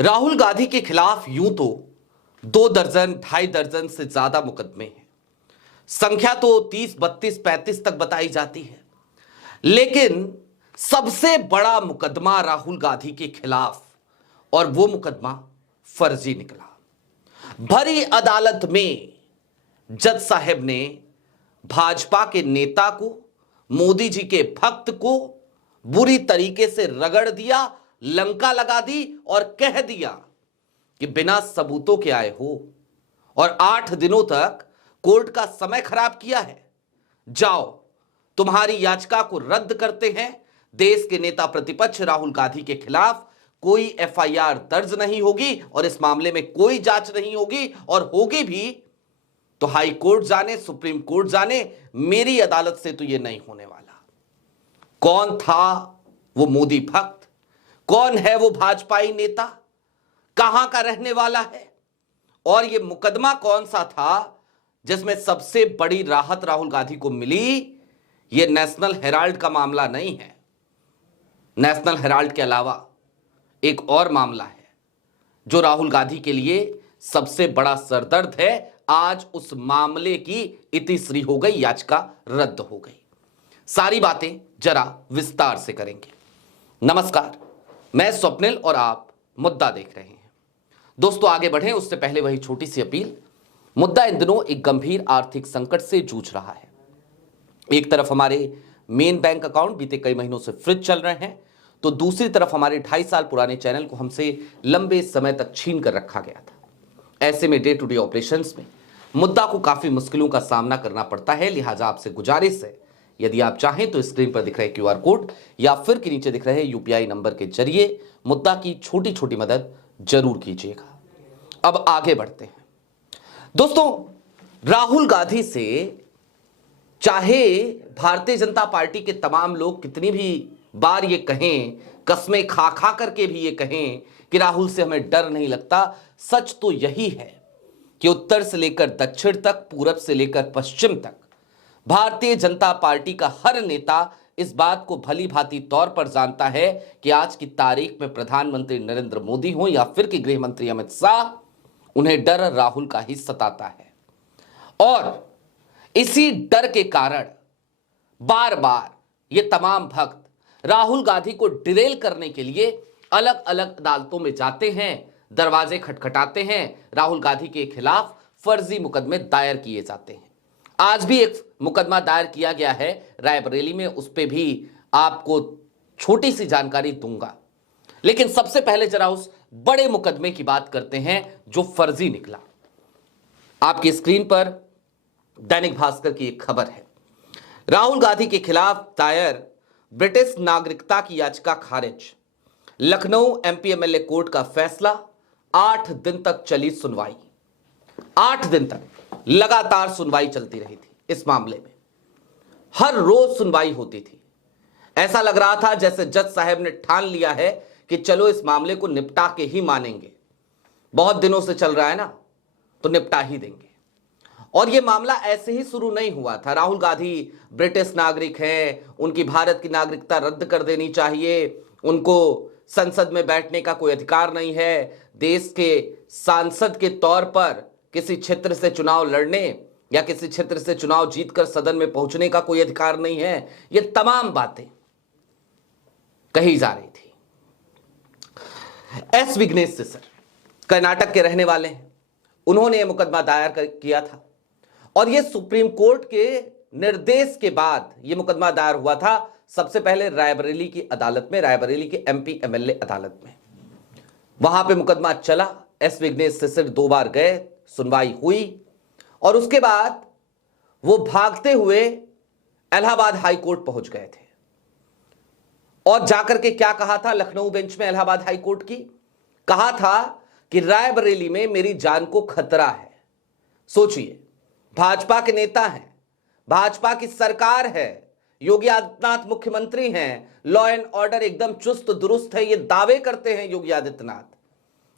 राहुल गांधी के खिलाफ यूं तो 2 दर्जन 2.5 दर्जन से ज्यादा मुकदमे हैं। संख्या तो 30, 32, 35 तक बताई जाती है, लेकिन सबसे बड़ा मुकदमा राहुल गांधी के खिलाफ, और वो मुकदमा फर्जी निकला। भरी अदालत में जज साहब ने भाजपा के नेता को, मोदी जी के भक्त को बुरी तरीके से रगड़ दिया, लंका लगा दी और कह दिया कि बिना सबूतों के आए हो और 8 दिनों तक कोर्ट का समय खराब किया है। जाओ, तुम्हारी याचिका को रद्द करते हैं। देश के नेता प्रतिपक्ष राहुल गांधी के खिलाफ कोई एफआईआर दर्ज नहीं होगी और इस मामले में कोई जांच नहीं होगी, और होगी भी तो हाई कोर्ट जाने, सुप्रीम कोर्ट जाने, मेरी अदालत से तो यह नहीं होने वाला। कौन था वो मोदी भक्त? कौन है वो भाजपाई नेता? कहां का रहने वाला है? और ये मुकदमा कौन सा था जिसमें सबसे बड़ी राहत राहुल गांधी को मिली? ये नेशनल हेराल्ड का मामला नहीं है। नेशनल हेराल्ड के अलावा एक और मामला है जो राहुल गांधी के लिए सबसे बड़ा सरदर्द है। आज उस मामले की इतिश्री हो गई, याचिका रद्द हो गई। सारी बातें जरा विस्तार से करेंगे। नमस्कार, मैं स्वप्निल और आप मुद्दा देख रहे हैं। दोस्तों, आगे बढ़ें उससे पहले वही छोटी सी अपील। मुद्दा इन दिनों एक गंभीर आर्थिक संकट से जूझ रहा है। एक तरफ हमारे मेन बैंक अकाउंट बीते कई महीनों से फ्रीज चल रहे हैं, तो दूसरी तरफ हमारे 2.5 साल पुराने चैनल को हमसे लंबे समय तक छीन कर रखा गया था। ऐसे में डे टू डे ऑपरेशंस में मुद्दा को काफी मुश्किलों का सामना करना पड़ता है। लिहाजा आपसे गुजारिश है, यदि आप चाहें तो स्क्रीन पर दिख रहे क्यूआर कोड या फिर के नीचे दिख रहे यूपीआई नंबर के जरिए मुद्दा की छोटी छोटी मदद जरूर कीजिएगा। अब आगे बढ़ते हैं। दोस्तों, राहुल गांधी से चाहे भारतीय जनता पार्टी के तमाम लोग कितनी भी बार ये कहें, कस्में खा खा करके भी ये कहें कि राहुल से हमें डर नहीं लगता, सच तो यही है कि उत्तर से लेकर दक्षिण तक, पूरब से लेकर पश्चिम तक भारतीय जनता पार्टी का हर नेता इस बात को भली भांति तौर पर जानता है कि आज की तारीख में प्रधानमंत्री नरेंद्र मोदी हो या फिर कि गृह मंत्री अमित शाह, उन्हें डर राहुल का ही सताता है। और इसी डर के कारण बार बार ये तमाम भक्त राहुल गांधी को डिरेल करने के लिए अलग अलग अदालतों में जाते हैं, दरवाजे खटखटाते हैं, राहुल गांधी के खिलाफ फर्जी मुकदमे दायर किए जाते हैं। आज भी एक मुकदमा दायर किया गया है रायबरेली में, उस पर भी आपको छोटी सी जानकारी दूंगा। लेकिन सबसे पहले जरा उस बड़े मुकदमे की बात करते हैं जो फर्जी निकला। आपकी स्क्रीन पर दैनिक भास्कर की एक खबर है। राहुल गांधी के खिलाफ दायर ब्रिटिश नागरिकता की याचिका खारिज। लखनऊ एमपी एमएलए कोर्ट का फैसला। 8 दिन तक चली सुनवाई। 8 दिन तक लगातार सुनवाई चलती रही थी इस मामले में। हर रोज सुनवाई होती थी। ऐसा लग रहा था जैसे जज साहब ने ठान लिया है कि चलो इस मामले को निपटा के ही मानेंगे। बहुत दिनों से चल रहा है ना, तो निपटा ही देंगे। और यह मामला ऐसे ही शुरू नहीं हुआ था। राहुल गांधी ब्रिटिश नागरिक हैं, उनकी भारत की नागरिकता रद्द कर देनी चाहिए, उनको संसद में बैठने का कोई अधिकार नहीं है, देश के सांसद के तौर पर किसी क्षेत्र से चुनाव लड़ने या किसी क्षेत्र से चुनाव जीतकर सदन में पहुंचने का कोई अधिकार नहीं है। ये तमाम बातें कही जा रही थी। एस विघ्नेश सर कर्नाटक के रहने वाले हैं, उन्होंने यह मुकदमा दायर किया था और यह सुप्रीम कोर्ट के निर्देश के बाद यह मुकदमा दायर हुआ था। सबसे पहले रायबरेली की अदालत में, रायबरेली के एमपी एमएलए अदालत में, वहां पे मुकदमा चला। एस विघ्नेश सर 2 बार गए, सुनवाई हुई और उसके बाद वो भागते हुए इलाहाबाद हाई कोर्ट पहुंच गए थे। और जाकर के क्या कहा था लखनऊ बेंच में इलाहाबाद हाई कोर्ट की? कहा था कि रायबरेली में मेरी जान को खतरा है। सोचिए, भाजपा के नेता हैं, भाजपा की सरकार है, योगी आदित्यनाथ मुख्यमंत्री हैं, लॉ एंड ऑर्डर एकदम चुस्त दुरुस्त है, ये दावे करते हैं योगी आदित्यनाथ।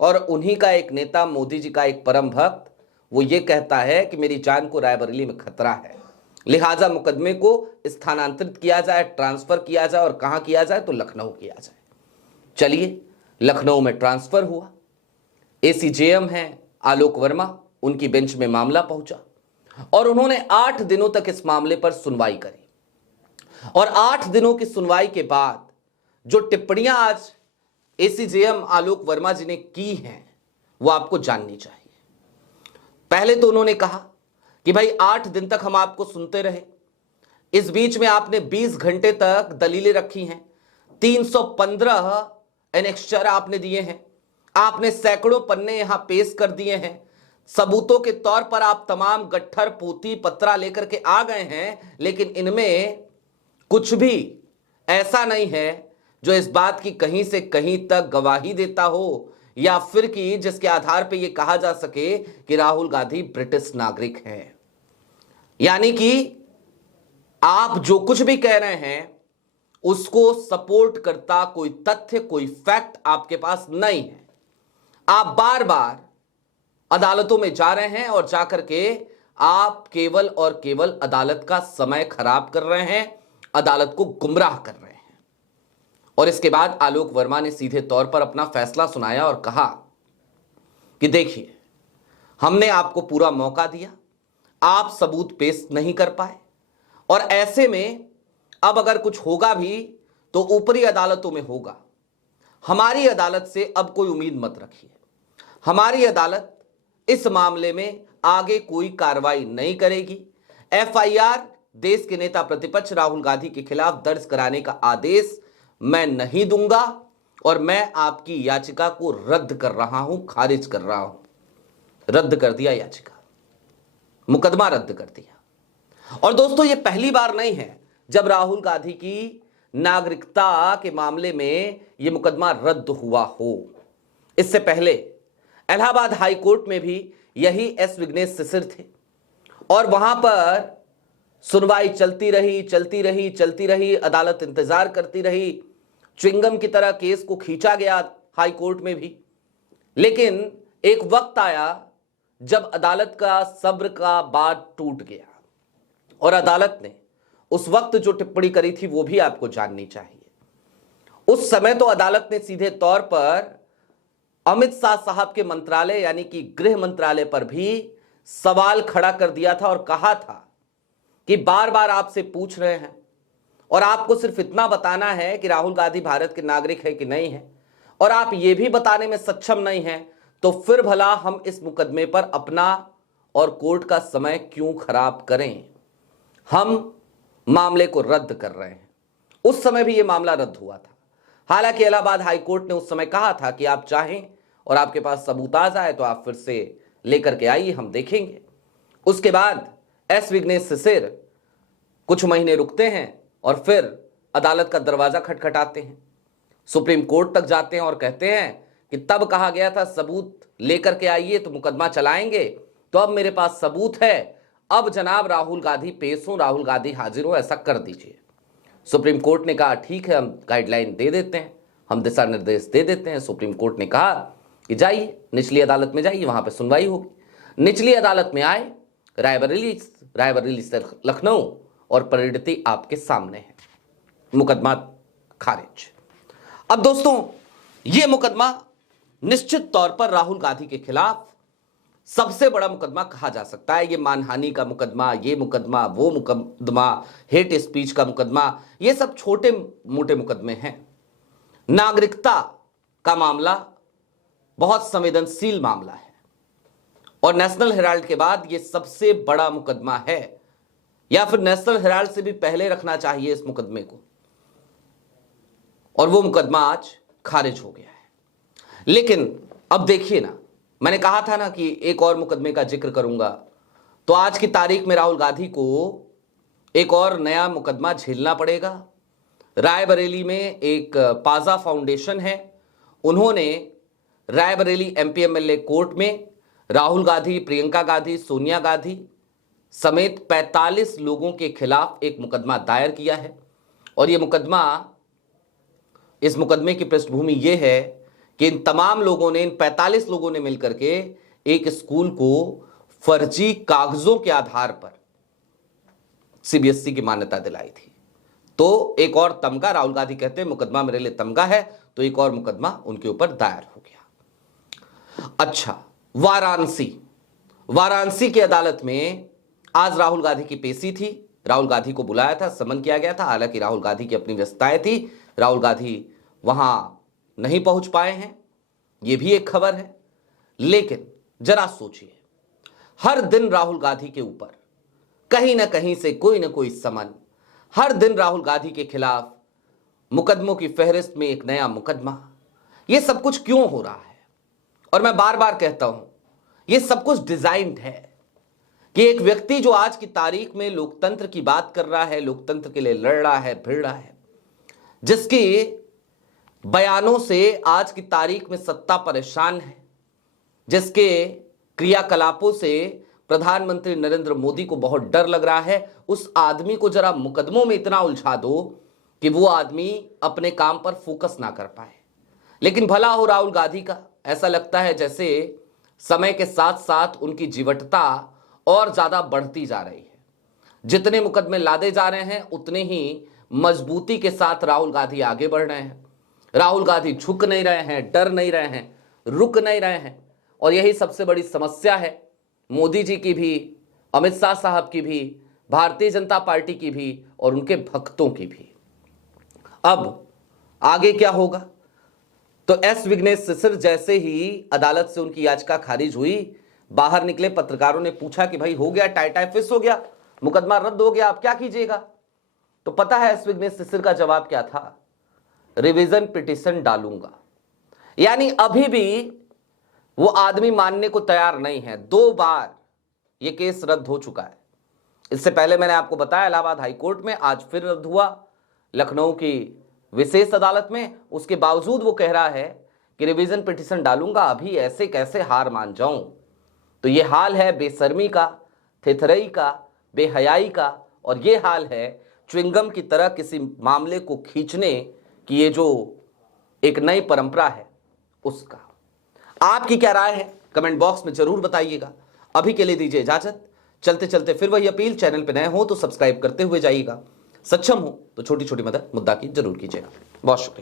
और उन्हीं का एक नेता, मोदी जी का एक परम भक्त, वो ये कहता है कि मेरी जान को रायबरेली में खतरा है, लिहाजा मुकदमे को स्थानांतरित किया जाए, ट्रांसफर किया जाए। और कहां किया जाए? तो लखनऊ किया जाए। चलिए, लखनऊ में ट्रांसफर हुआ एसीजेएम हैं आलोक वर्मा, उनकी बेंच में मामला पहुंचा और उन्होंने 8 दिनों तक इस मामले पर सुनवाई करी। और 8 दिनों की सुनवाई के बाद जो टिप्पणियां आज एसीजेएम आलोक वर्मा जी ने की हैं वो आपको जाननी चाहिए। पहले तो उन्होंने कहा कि भाई 8 दिन तक हम आपको सुनते रहे, इस बीच में आपने 20 घंटे तक दलीलें रखी हैं, 315 एनेक्स्चर आपने दिए हैं, आपने सैकड़ों पन्ने यहां पेश कर दिए हैं, सबूतों के तौर पर आप तमाम गट्ठर पोती पत्रा लेकर के आ गए हैं, लेकिन इनमें कुछ भी ऐसा नहीं है जो इस बात की कहीं से कहीं तक गवाही देता हो या फिर कि जिसके आधार पर यह कहा जा सके कि राहुल गांधी ब्रिटिश नागरिक हैं। यानी कि आप जो कुछ भी कह रहे हैं उसको सपोर्ट करता कोई तथ्य, कोई फैक्ट आपके पास नहीं है। आप बार बार अदालतों में जा रहे हैं और जाकर के आप केवल और केवल अदालत का समय खराब कर रहे हैं, अदालत को गुमराह कर रहे हैं। और इसके बाद आलोक वर्मा ने सीधे तौर पर अपना फैसला सुनाया और कहा कि देखिए, हमने आपको पूरा मौका दिया, आप सबूत पेश नहीं कर पाए, और ऐसे में अब अगर कुछ होगा भी तो ऊपरी अदालतों में होगा। हमारी अदालत से अब कोई उम्मीद मत रखिए। हमारी अदालत इस मामले में आगे कोई कार्रवाई नहीं करेगी। एफआईआर देश के नेता प्रतिपक्ष राहुल गांधी के खिलाफ दर्ज कराने का आदेश मैं नहीं दूंगा और मैं आपकी याचिका को रद्द कर रहा हूं, खारिज कर रहा हूं। रद्द कर दिया याचिका, मुकदमा रद्द कर दिया। और दोस्तों, यह पहली बार नहीं है जब राहुल गांधी की नागरिकता के मामले में यह मुकदमा रद्द हुआ हो। इससे पहले इलाहाबाद हाई कोर्ट में भी यही एस विघ्नेश शिशिर थे और वहां पर सुनवाई चलती रही, अदालत इंतजार करती रही, च्युइंगम की तरह केस को खींचा गया हाई कोर्ट में भी। लेकिन एक वक्त आया जब अदालत का सब्र का बांध टूट गया और अदालत ने उस वक्त जो टिप्पणी करी थी वो भी आपको जाननी चाहिए। उस समय तो अदालत ने सीधे तौर पर अमित शाह साहब के मंत्रालय यानी कि गृह मंत्रालय पर भी सवाल खड़ा कर दिया था और कहा था कि बार बार आपसे पूछ रहे हैं और आपको सिर्फ इतना बताना है कि राहुल गांधी भारत के नागरिक है कि नहीं है, और आप ये भी बताने में सक्षम नहीं हैं, तो फिर भला हम इस मुकदमे पर अपना और कोर्ट का समय क्यों खराब करें। हम मामले को रद्द कर रहे हैं। उस समय भी यह मामला रद्द हुआ था। हालांकि इलाहाबाद हाई कोर्ट ने उस समय कहा था कि आप चाहें और आपके पास सबूत आ जाए तो आप फिर से लेकर के आइए, हम देखेंगे। उसके बाद एस विघ्नेश शिशिर कुछ महीने रुकते हैं और फिर अदालत का दरवाजा खटखटाते हैं, सुप्रीम कोर्ट तक जाते हैं और कहते हैं कि तब कहा गया था सबूत लेकर के आइए तो मुकदमा चलाएंगे, तो अब मेरे पास सबूत है, अब जनाब राहुल गांधी पेश हो, राहुल गांधी हाजिर हो, ऐसा कर दीजिए। सुप्रीम कोर्ट ने कहा ठीक है, हम गाइडलाइन दे देते हैं, हम दिशा निर्देश दे देते हैं। सुप्रीम कोर्ट ने कहा कि जाइए निचली अदालत में जाइए, वहां पर सुनवाई होगी। निचली अदालत में आए, रायबरेली से लखनऊ, और परिणति आपके सामने है, मुकदमा खारिज। अब दोस्तों, यह मुकदमा निश्चित तौर पर राहुल गांधी के खिलाफ सबसे बड़ा मुकदमा कहा जा सकता है। यह मानहानि का मुकदमा, ये मुकदमा, वो मुकदमा, हेट स्पीच का मुकदमा, ये सब छोटे मोटे मुकदमे हैं। नागरिकता का मामला बहुत संवेदनशील मामला है और नेशनल हेराल्ड के बाद यह सबसे बड़ा मुकदमा है, या फिर नेशनल हेराल्ड से भी पहले रखना चाहिए इस मुकदमे को, और वो मुकदमा आज खारिज हो गया है। लेकिन अब देखिए ना, मैंने कहा था ना कि एक और मुकदमे का जिक्र करूंगा, तो आज की तारीख में राहुल गांधी को एक और नया मुकदमा झेलना पड़ेगा। रायबरेली में एक पाजा फाउंडेशन है, उन्होंने रायबरेली एमपी-एमएलए कोर्ट में राहुल गांधी, प्रियंका गांधी, सोनिया गांधी समेत 45 लोगों के खिलाफ एक मुकदमा दायर किया है। और यह मुकदमा, इस मुकदमे की पृष्ठभूमि यह है कि इन तमाम लोगों ने, इन 45 लोगों ने मिलकर के एक स्कूल को फर्जी कागजों के आधार पर सीबीएसई की मान्यता दिलाई थी। तो एक और तमगा, राहुल गांधी कहते हैं मुकदमा मेरे लिए तमगा है, तो एक और मुकदमा उनके ऊपर दायर हो गया। अच्छा, वाराणसी की अदालत में आज राहुल गांधी की पेशी थी। राहुल गांधी को बुलाया था, समन किया गया था। हालांकि राहुल गांधी की अपनी व्यस्तताएं थी, राहुल गांधी वहां नहीं पहुंच पाए हैं, यह भी एक खबर है। लेकिन जरा सोचिए, हर दिन राहुल गांधी के ऊपर कहीं ना कहीं से कोई ना कोई समन, हर दिन राहुल गांधी के खिलाफ मुकदमों की फहरिस्त में एक नया मुकदमा। यह सब कुछ क्यों हो रहा है? और मैं बार बार कहता हूं, यह सब कुछ डिजाइन्ड है कि एक व्यक्ति जो आज की तारीख में लोकतंत्र की बात कर रहा है, लोकतंत्र के लिए लड़ रहा है, भिड़ रहा है, जिसके बयानों से आज की तारीख में सत्ता परेशान है, जिसके क्रियाकलापों से प्रधानमंत्री नरेंद्र मोदी को बहुत डर लग रहा है, उस आदमी को जरा मुकदमों में इतना उलझा दो कि वो आदमी अपने काम पर फोकस ना कर पाए। लेकिन भला हो राहुल गांधी का, ऐसा लगता है जैसे समय के साथ साथ उनकी जीवटता और ज्यादा बढ़ती जा रही है। जितने मुकदमे लादे जा रहे हैं, उतने ही मजबूती के साथ राहुल गांधी आगे बढ़ रहे हैं। राहुल गांधी झुक नहीं रहे हैं, डर नहीं रहे हैं, रुक नहीं रहे हैं। और यही सबसे बड़ी समस्या है मोदी जी की भी, अमित शाह साहब की भी, भारतीय जनता पार्टी की भी और उनके भक्तों की भी। अब आगे क्या होगा? तो एस विघ्नेश सिसर जैसे ही अदालत से उनकी याचिका खारिज हुई, बाहर निकले, पत्रकारों ने पूछा कि भाई हो गया, टाई फिस हो गया, मुकदमा रद्द हो गया, आप क्या कीजिएगा? तो पता है एस विघ्नेश सिसर का जवाब क्या था? रिवीजन पिटीशन डालूंगा। यानी अभी भी वो आदमी मानने को तैयार नहीं है। 2 बार ये केस रद्द हो चुका है। इससे पहले मैंने आपको बताया इलाहाबाद हाईकोर्ट में, आज फिर रद्द हुआ लखनऊ की विशेष अदालत में। उसके बावजूद वो कह रहा है कि रिवीजन पिटीशन डालूंगा, अभी ऐसे कैसे हार मान जाऊं। तो ये हाल है बेशर्मी का, थेथरई का, बेहयाई का, और ये हाल है च्युइंगम की तरह किसी मामले को खींचने की ये जो एक नई परंपरा है उसका। आपकी क्या राय है कमेंट बॉक्स में जरूर बताइएगा। अभी के लिए दीजिए इजाजत। चलते चलते फिर वही अपील, चैनल पे नए हो तो सब्सक्राइब करते हुए जाइएगा, सक्षम हो तो छोटी छोटी मदद मुद्दा की जरूर कीजिएगा। बहुत शुक्रिया।